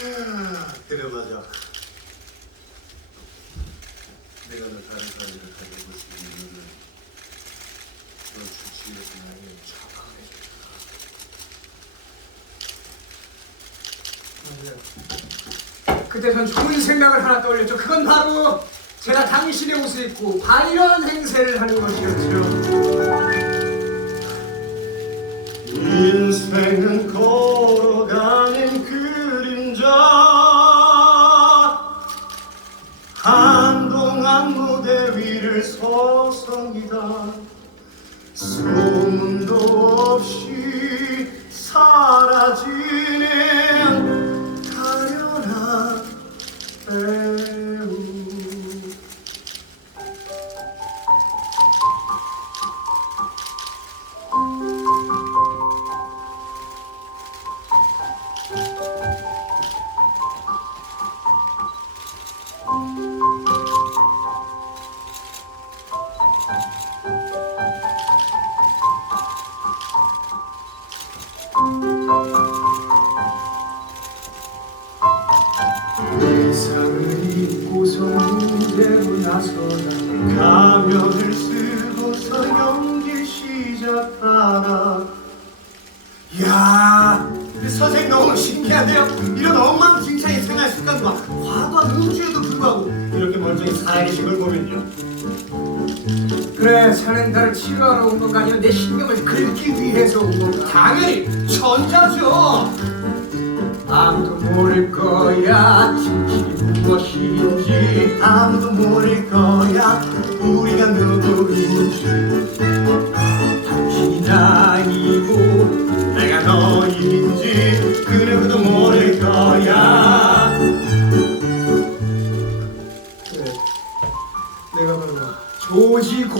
맞아. 내가 너 다른 사람들을 가지고 있을 이유는 너 주치의에서 나에게 착하게 그때 전 좋은 생각을 하나 떠올렸죠. 그건 바로 제가 당신의 옷을 입고 바이런 행세를 하는 것이었죠. 한동안 무대 위를 서성이다. 소문도 없이 사라지 이야 선생님 너무 신기한데요. 이런 엉망진창의 생활 습관과 과도한 음주에도 불구하고 걸 보면요. 그래 자넨 나를 치료하러 온 건가 아니면 내 신경을 긁기 위해서 온 건가? 당연히 전자죠. 아무도 모를 거야. 진실이 무엇인지 아무도 모를 거야. 우리가 누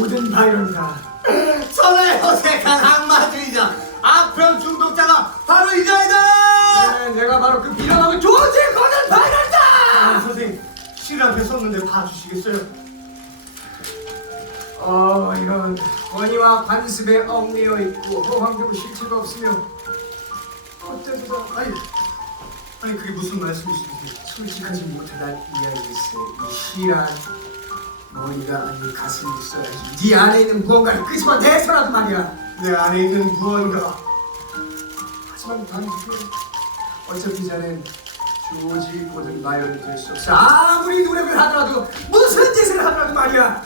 고든 바이런이다 선을 어색한 악마주의자 악평 중독자가 바로 이 자이다! 그래 내가 바로 그 조지 고든 아, 바이런이다! 선생님 실 앞에 섰는데 봐주시겠어요? 어 이런 원희와 관습에 얽매여 있고 허황되고 실체가 없으며 어쩌다 아니 아니 그게 무슨 말씀이신지 솔직하지 못하다 이야기했어요. 이시 란 머리가 아닌 가슴을 써야지 네 안에 있는 무언가를 끄집어내서라도 말이야. 내 안에 있는 무언가. 하지만 반드시 어차피 자넨 조지 고든 바이런이 될 수 없어. 아무리 노력을 하더라도 무슨 짓을 하더라도 말이야.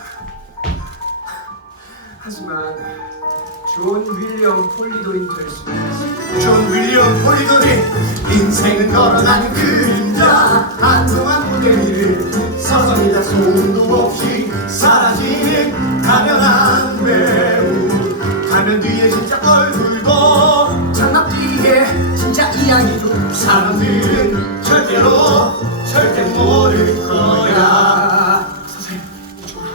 하지만 존 윌리엄 폴리돌이 될 수 있어. 존 윌리엄 폴리돈이 인생은 걸어가는 그림자 한동안 무대 위를 서성이다. 소음도 없이 사라지는 가면한 배우. 가면 뒤에 진짜 얼굴도 장갑 뒤에 진짜 이야기도 사람들은 절대로 절대 모를 거야. 선생님. 이쪽으로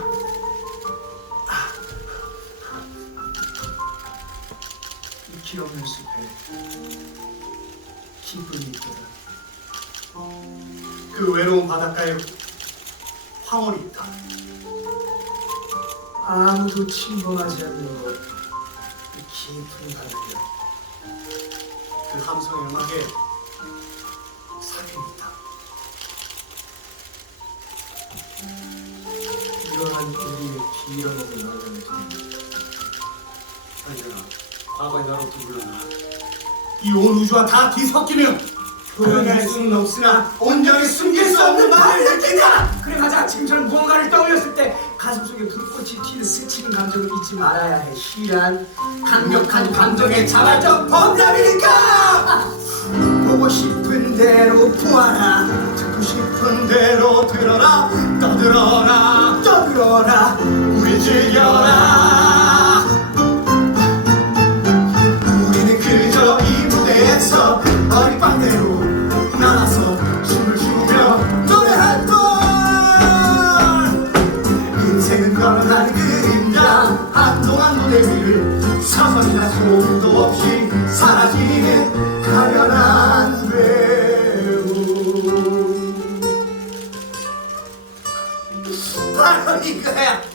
이 기없는 숲에 기쁨이 있거든 그 외로운 바닷가에 황홀이 있다. 아무도 침범하지 않는 것, 이 깊은 바다야. 그 함성의 음악에 사귐이 있다. 이러한 우리의 길어먹은 나라는 아니라 과거의 나로부터 물러나 이 온 우주와 다 뒤섞이며 표현할 수는 없으나 온전히 숨길 수 없는 말을 느낀다! 그래 가자 지금처럼 무언가를 떠올렸을 때 가슴속에 불꽃이 튀는 스치는 감정을 잊지 말아야 해. 시란 강력한 감정의 자발적 범람이니까! 보고 싶은 대로 보아라. 듣고 싶은 대로 들어라. 떠들어라. 떠들어라. 우리 즐겨라 서서히나 소음도 없이 사라지는 가련한 배우 바로 이거야